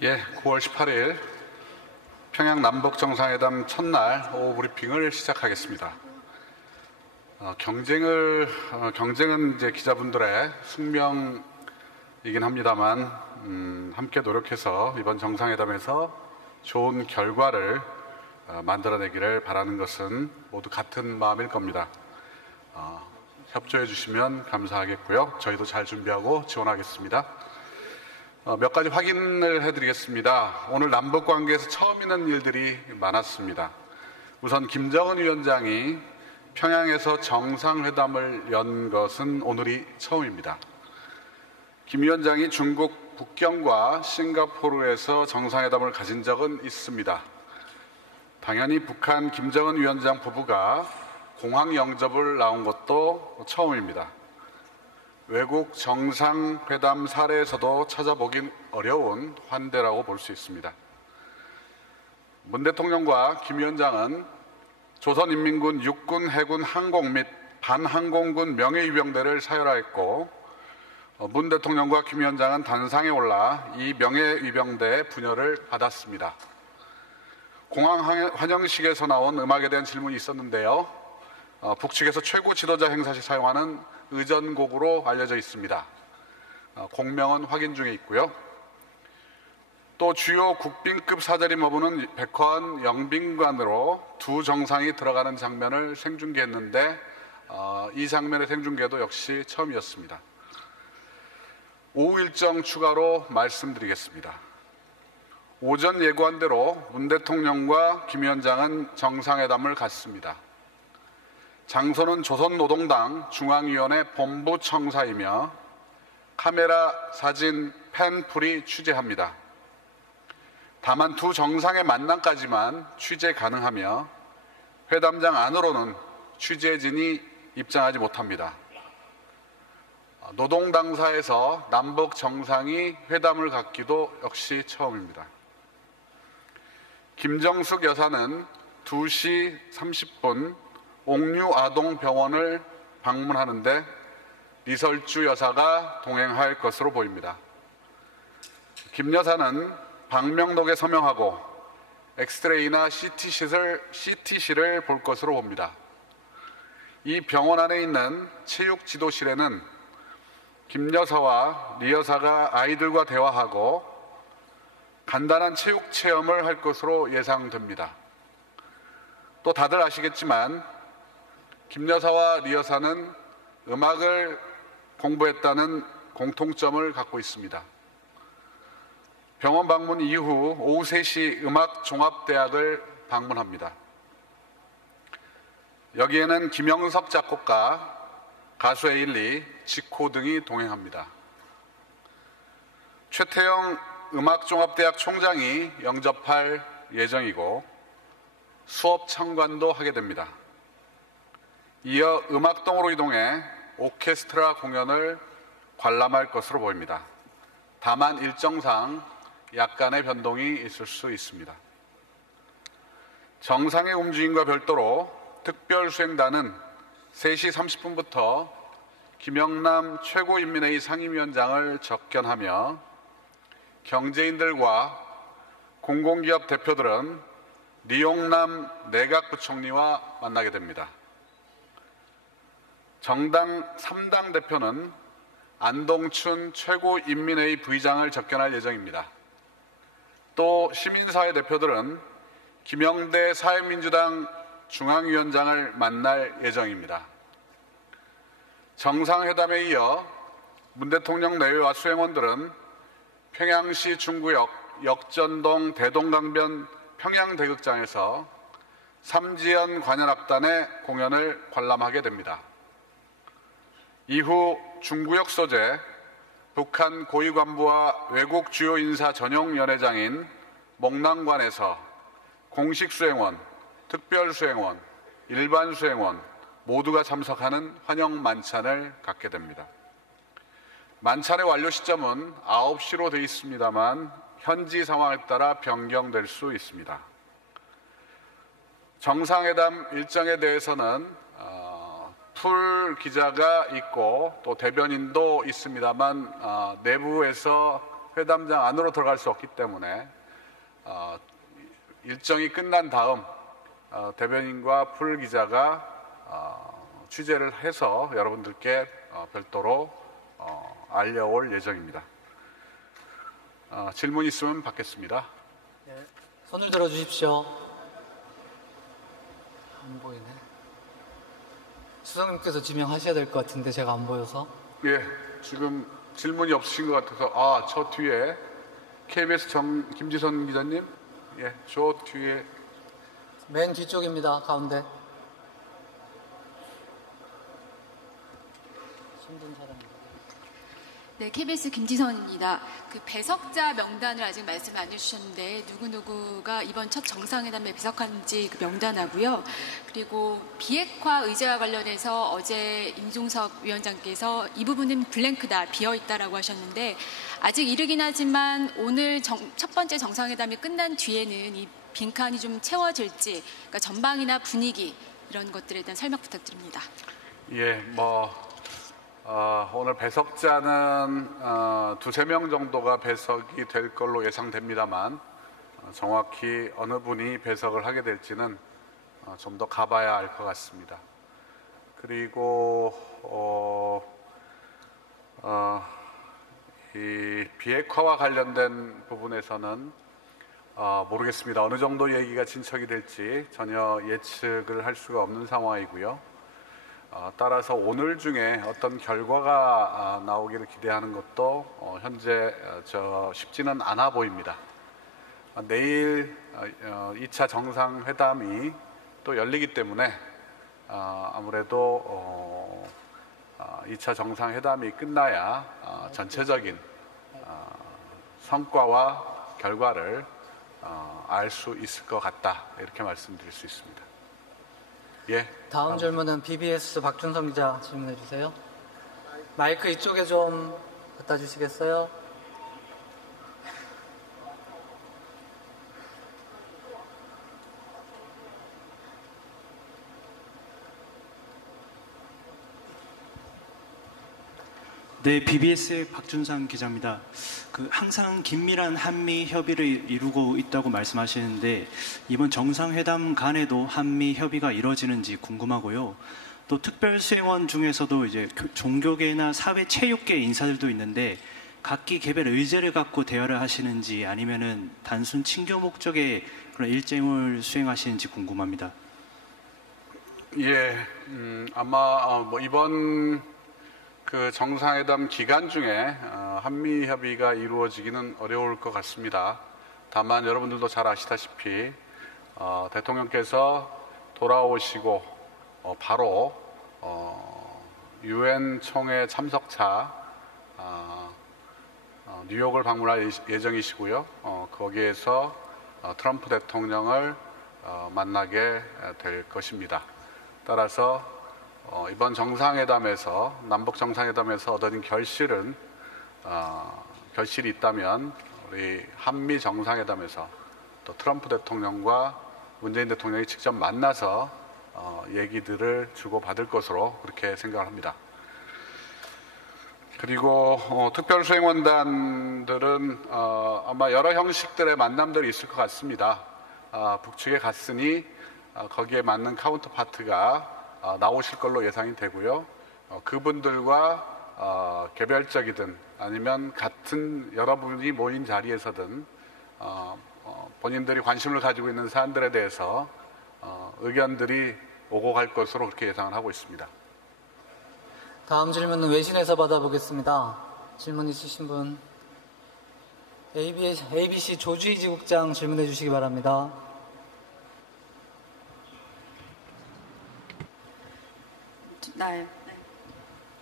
9월 18일 평양 남북 정상회담 첫날 오후 브리핑을 시작하겠습니다. 경쟁은 이제 기자분들의 숙명이긴 합니다만 함께 노력해서 이번 정상회담에서 좋은 결과를 만들어내기를 바라는 것은 모두 같은 마음일 겁니다. 협조해 주시면 감사하겠고요. 저희도 잘 준비하고 지원하겠습니다. 몇 가지 확인을 해드리겠습니다. 오늘 남북 관계에서 처음 있는 일들이 많았습니다. 우선 김정은 위원장이 평양에서 정상회담을 연 것은 오늘이 처음입니다. 김 위원장이 중국 북경과 싱가포르에서 정상회담을 가진 적은 있습니다. 당연히 북한 김정은 위원장 부부가 공항 영접을 나온 것도 처음입니다. 외국 정상회담 사례에서도 찾아보긴 어려운 환대라고 볼 수 있습니다. 문 대통령과 김 위원장은 조선인민군 육군, 해군, 항공 및 반항공군 명예위병대를 사열하였고, 문 대통령과 김 위원장은 단상에 올라 이 명예위병대의 부여를 받았습니다. 공항 환영식에서 나온 음악에 대한 질문이 있었는데요. 북측에서 최고 지도자 행사 시 사용하는 의전곡으로 알려져 있습니다. 공명은 확인 중에 있고요. 또 주요 국빈급 사절이 머무는 백화원 영빈관으로 두 정상이 들어가는 장면을 생중계했는데 이 장면의 생중계도 역시 처음이었습니다. 오후 일정 추가로 말씀드리겠습니다. 오전 예고한 대로 문 대통령과 김 위원장은 정상회담을 갖습니다. 장소는 조선노동당 중앙위원회 본부청사이며 카메라, 사진, 펜풀이 취재합니다. 다만 두 정상의 만남까지만 취재 가능하며 회담장 안으로는 취재진이 입장하지 못합니다. 노동당사에서 남북 정상이 회담을 갖기도 역시 처음입니다. 김정숙 여사는 2시 30분 옥류아동병원을 방문하는데 리설주 여사가 동행할 것으로 보입니다. 김 여사는 방명록에 서명하고 엑스레이나 CT실을 볼 것으로 봅니다. 이 병원 안에 있는 체육지도실에는 김 여사와 리 여사가 아이들과 대화하고 간단한 체육 체험을 할 것으로 예상됩니다. 또 다들 아시겠지만 김 여사와 리 여사는 음악을 공부했다는 공통점을 갖고 있습니다. 병원 방문 이후 오후 3시 음악종합대학을 방문합니다. 여기에는 김영석 작곡가, 가수 에일리, 지코 등이 동행합니다. 최태영 음악종합대학 총장이 영접할 예정이고 수업 참관도 하게 됩니다. 이어 음악동으로 이동해 오케스트라 공연을 관람할 것으로 보입니다. 다만 일정상 약간의 변동이 있을 수 있습니다. 정상의 움직임과 별도로 특별수행단은 3시 30분부터 김영남 최고인민회의 상임위원장을 접견하며 경제인들과 공공기업 대표들은 리용남 내각부총리와 만나게 됩니다. 정당 3당 대표는 안동춘 최고인민회의 부의장을 접견할 예정입니다. 또 시민사회 대표들은 김영대 사회민주당 중앙위원장을 만날 예정입니다. 정상회담에 이어 문 대통령 내외와 수행원들은 평양시 중구역 역전동 대동강변 평양대극장에서 삼지연 관현악단의 공연을 관람하게 됩니다. 이후 중구역 소재 북한 고위관부와 외국 주요 인사 전용 연회장인 목랑관에서 공식 수행원, 특별 수행원, 일반 수행원 모두가 참석하는 환영 만찬을 갖게 됩니다. 만찬의 완료 시점은 9시로 되어 있습니다만 현지 상황에 따라 변경될 수 있습니다. 정상회담 일정에 대해서는 풀 기자가 있고 또 대변인도 있습니다만 내부에서 회담장 안으로 들어갈 수 없기 때문에 일정이 끝난 다음 대변인과 풀 기자가 취재를 해서 여러분들께 별도로 알려올 예정입니다. 질문 있으면 받겠습니다. 네, 손을 들어주십시오. 안 보이네. 수석님께서 지명하셔야 될 것 같은데 제가 안 보여서. 예, 지금 질문이 없으신 것 같아서 저 뒤에 KBS 김지선 기자님, 예, 저 뒤에 맨 뒤쪽입니다. 가운데. 힘든 사람입니다. 네, KBS 김지선입니다. 그 배석자 명단을 아직 말씀 안 해주셨는데 누구누구가 이번 첫 정상회담에 배석한지 그 명단하고요. 그리고 비핵화 의제와 관련해서 어제 임종석 위원장께서 이 부분은 블랭크다, 비어있다라고 하셨는데 아직 이르긴 하지만 오늘 첫 번째 정상회담이 끝난 뒤에는 이 빈칸이 좀 채워질지, 그러니까 전방이나 분위기 이런 것들에 대한 설명 부탁드립니다. 예, 오늘 배석자는 두세 명 정도가 배석이 될 걸로 예상됩니다만 정확히 어느 분이 배석을 하게 될지는 좀 더 가봐야 알 것 같습니다. 그리고 이 비핵화와 관련된 부분에서는 모르겠습니다. 어느 정도 얘기가 진척이 될지 전혀 예측을 할 수가 없는 상황이고요. 따라서 오늘 중에 어떤 결과가 나오기를 기대하는 것도 현재 쉽지는 않아 보입니다. 내일 2차 정상회담이 또 열리기 때문에 아무래도 2차 정상회담이 끝나야 전체적인 성과와 결과를 알 수 있을 것 같다, 이렇게 말씀드릴 수 있습니다. 예. 다음 질문은 BBS 박준성 기자 질문해 주세요. 마이크 이쪽에 좀 갖다 주시겠어요? 네, BBS의 박준상 기자입니다. 항상 긴밀한 한미 협의를 이루고 있다고 말씀하시는데 이번 정상회담 간에도 한미 협의가 이루어지는지 궁금하고요. 또 특별수행원 중에서도 이제 종교계나 사회체육계 인사들도 있는데 각기 개별 의제를 갖고 대화를 하시는지 아니면은 단순 친교 목적의 그런 일정을 수행하시는지 궁금합니다. 예, 아마 이번 그 정상회담 기간 중에 한미 협의가 이루어지기는 어려울 것 같습니다. 다만 여러분들도 잘 아시다시피 대통령께서 돌아오시고 바로 유엔 총회 참석차 뉴욕을 방문할 예정이시고요. 거기에서 트럼프 대통령을 만나게 될 것입니다. 따라서 이번 정상회담에서, 남북 정상회담에서 얻어진 결실이 있다면 우리 한미 정상회담에서 또 트럼프 대통령과 문재인 대통령이 직접 만나서 얘기들을 주고받을 것으로 그렇게 생각을 합니다. 그리고 특별수행원단들은 아마 여러 형식들의 만남들이 있을 것 같습니다. 북측에 갔으니 거기에 맞는 카운터파트가 나오실 걸로 예상이 되고요. 그분들과 개별적이든 아니면 같은 여러분이 모인 자리에서든 본인들이 관심을 가지고 있는 사안들에 대해서 의견들이 오고 갈 것으로 그렇게 예상을 하고 있습니다. 다음 질문은 외신에서 받아보겠습니다. 질문 있으신 분, ABC 조주희 지국장 질문해 주시기 바랍니다. 네.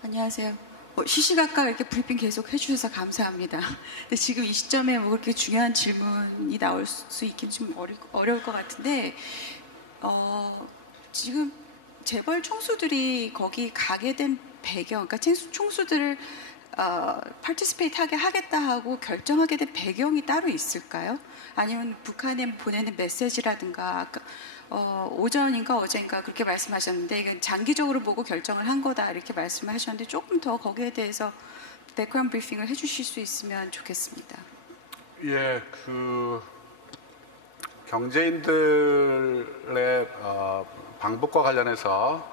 안녕하세요. 시시각각 이렇게 브리핑 계속 해주셔서 감사합니다. 근데 지금 이 시점에 그렇게 중요한 질문이 나올 수 있긴 좀 어려울 것 같은데, 지금 재벌 총수들이 거기 가게 된 배경, 그러니까 총수들을 파티스페이트 하게 하겠다 하고 결정하게 된 배경이 따로 있을까요? 아니면 북한에 보내는 메시지라든가, 아까 오전인가 어젠가 그렇게 말씀하셨는데 이건 장기적으로 보고 결정을 한 거다 이렇게 말씀을 하셨는데 조금 더 거기에 대해서 백그라운드 브리핑을 해주실 수 있으면 좋겠습니다. 예, 경제인들의 방북과 관련해서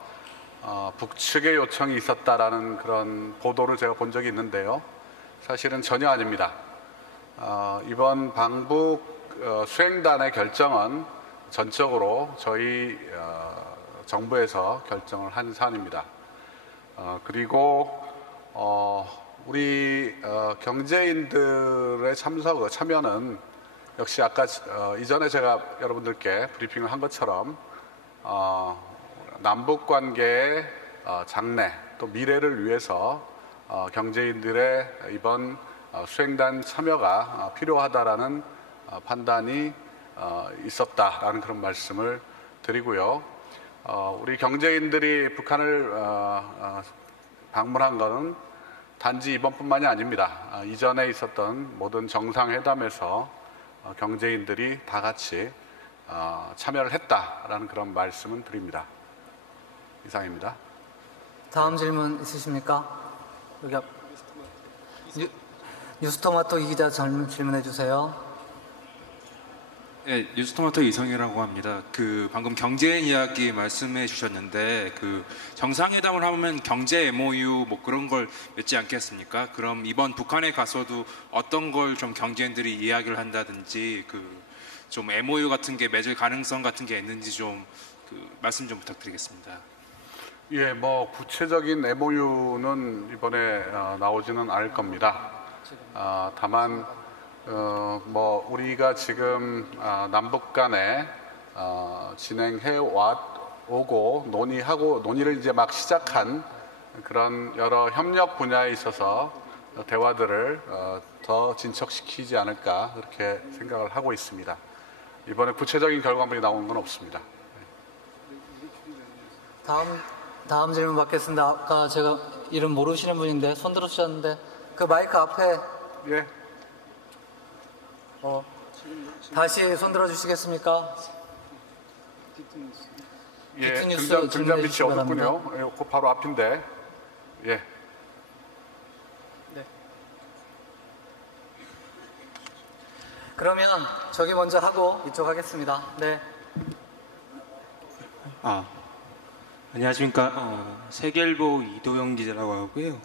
북측의 요청이 있었다라는 그런 보도를 제가 본 적이 있는데요. 사실은 전혀 아닙니다. 이번 방북 수행단의 결정은 전적으로 저희 정부에서 결정을 한 사안입니다. 그리고 우리 경제인들의 참여는 역시 아까 이전에 제가 여러분들께 브리핑을 한 것처럼 남북 관계의 장래 또 미래를 위해서 경제인들의 이번 수행단 참여가 필요하다라는 판단이 있었다라는 그런 말씀을 드리고요. 우리 경제인들이 북한을 방문한 것은 단지 이번뿐만이 아닙니다. 이전에 있었던 모든 정상회담에서 경제인들이 다 같이 참여를 했다라는 그런 말씀은 드립니다. 이상입니다. 다음 질문 있으십니까? 여기 뉴스토마토 이 기자 질문해 주세요. 네, 뉴스토마토 이성이라고 합니다. 방금 경제인 이야기 말씀해 주셨는데 정상회담을 하면 경제 MOU 뭐 그런 걸 맺지 않겠습니까? 그럼 이번 북한에 가서도 어떤 걸 좀 경제인들이 이야기를 한다든지 좀 MOU 같은 게 맺을 가능성 같은 게 있는지 좀 말씀 좀 부탁드리겠습니다. 예, 뭐 구체적인 MOU는 이번에 나오지는 않을 겁니다. 다만 뭐 우리가 지금 남북 간에 진행해 오고 논의를 이제 막 시작한 그런 여러 협력 분야에 있어서 대화들을 더 진척시키지 않을까 그렇게 생각을 하고 있습니다. 이번에 구체적인 결과물이 나오는 건 없습니다. 다음 질문 받겠습니다. 아까 제가 이름 모르시는 분인데 손 들어주셨는데 그 마이크 앞에 예. 다시 손 들어주시겠습니까? 예, 디트뉴스 등잔 질문해 밑이 주시기 어둡군요. 바랍니다. 예, 그 바로 앞인데. 예. 네. 그러면 저기 먼저 하고 이쪽 하겠습니다. 네. 안녕하십니까. 세계일보 이도영 기자라고 하고요.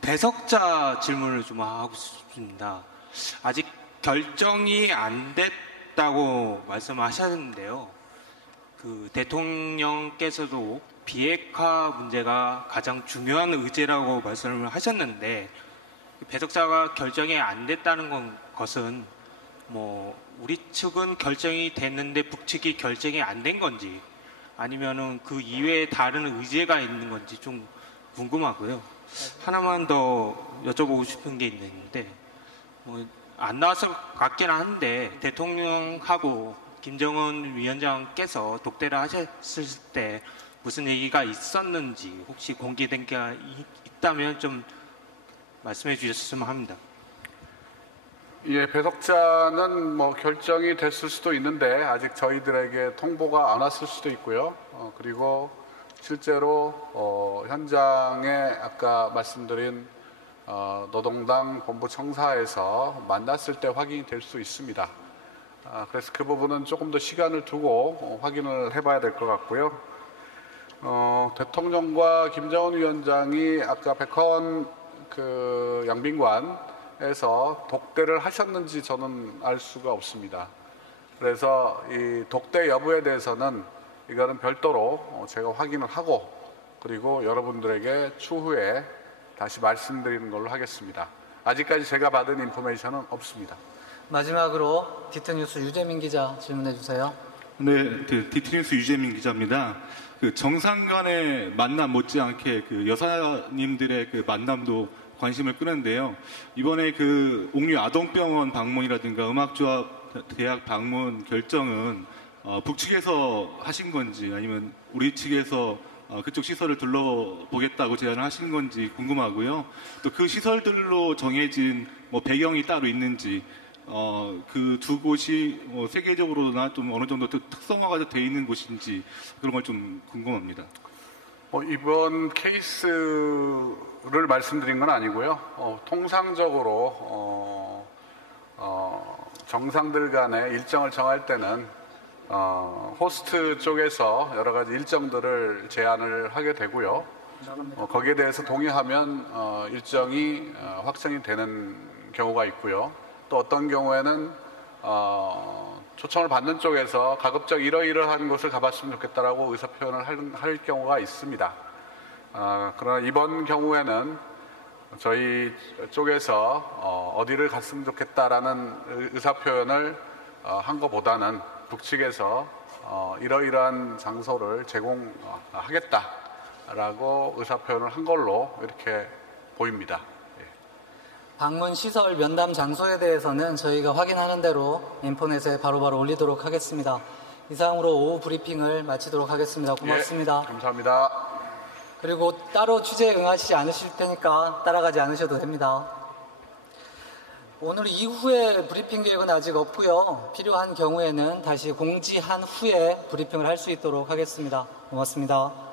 배석자 질문을 좀 하고 싶습니다. 아직 결정이 안 됐다고 말씀하셨는데요. 대통령께서도 비핵화 문제가 가장 중요한 의제라고 말씀을 하셨는데 배석자가 결정이 안 됐다는 것은 뭐 우리 측은 결정이 됐는데 북측이 결정이 안 된 건지 아니면은 그 이외에 다른 의제가 있는 건지 좀 궁금하고요. 하나만 더 여쭤보고 싶은 게 있는데 안 나왔을 것 같긴 한데 대통령하고 김정은 위원장께서 독대를 하셨을 때 무슨 얘기가 있었는지 혹시 공개된 게 있다면 좀 말씀해 주셨으면 합니다. 예, 배석자는 뭐 결정이 됐을 수도 있는데 아직 저희들에게 통보가 안 왔을 수도 있고요. 그리고 실제로 현장에 아까 말씀드린 노동당 본부청사에서 만났을 때 확인이 될 수 있습니다. 그래서 그 부분은 조금 더 시간을 두고 확인을 해봐야 될 것 같고요. 대통령과 김정은 위원장이 아까 백화원 양빈관에서 독대를 하셨는지 저는 알 수가 없습니다. 그래서 이 독대 여부에 대해서는 이거는 별도로 제가 확인을 하고 그리고 여러분들에게 추후에 다시 말씀드리는 걸로 하겠습니다. 아직까지 제가 받은 인포메이션은 없습니다. 마지막으로 디트뉴스 유재민 기자 질문해 주세요. 네, 디트뉴스 유재민 기자입니다. 정상 간의 만남 못지않게 여사님들의 만남도 관심을 끄는데요. 이번에 옥류 아동병원 방문이라든가 음악조합 대학 방문 결정은 북측에서 하신 건지 아니면 우리 측에서 그쪽 시설을 둘러보겠다고 제안을 하신 건지 궁금하고요. 또 그 시설들로 정해진 배경이 따로 있는지 그 두 곳이 세계적으로나 좀 어느 정도 특성화가 되어 있는 곳인지 그런 걸 좀 궁금합니다. 이번 케이스를 말씀드린 건 아니고요. 통상적으로 정상들 간의 일정을 정할 때는 호스트 쪽에서 여러 가지 일정들을 제안을 하게 되고요. 거기에 대해서 동의하면 일정이 확정이 되는 경우가 있고요. 또 어떤 경우에는 초청을 받는 쪽에서 가급적 이러이러한 곳을 가봤으면 좋겠다라고 의사표현을 할 경우가 있습니다. 그러나 이번 경우에는 저희 쪽에서 어디를 갔으면 좋겠다라는 의사표현을 한 것보다는 북측에서 이러이러한 장소를 제공하겠다라고 의사표현을 한 걸로 이렇게 보입니다. 방문 시설 면담 장소에 대해서는 저희가 확인하는 대로 인터넷에 바로바로 올리도록 하겠습니다. 이상으로 오후 브리핑을 마치도록 하겠습니다. 고맙습니다. 예, 감사합니다. 그리고 따로 취재에 응하시지 않으실 테니까 따라가지 않으셔도 됩니다. 오늘 이후에 브리핑 계획은 아직 없고요. 필요한 경우에는 다시 공지한 후에 브리핑을 할 수 있도록 하겠습니다. 고맙습니다.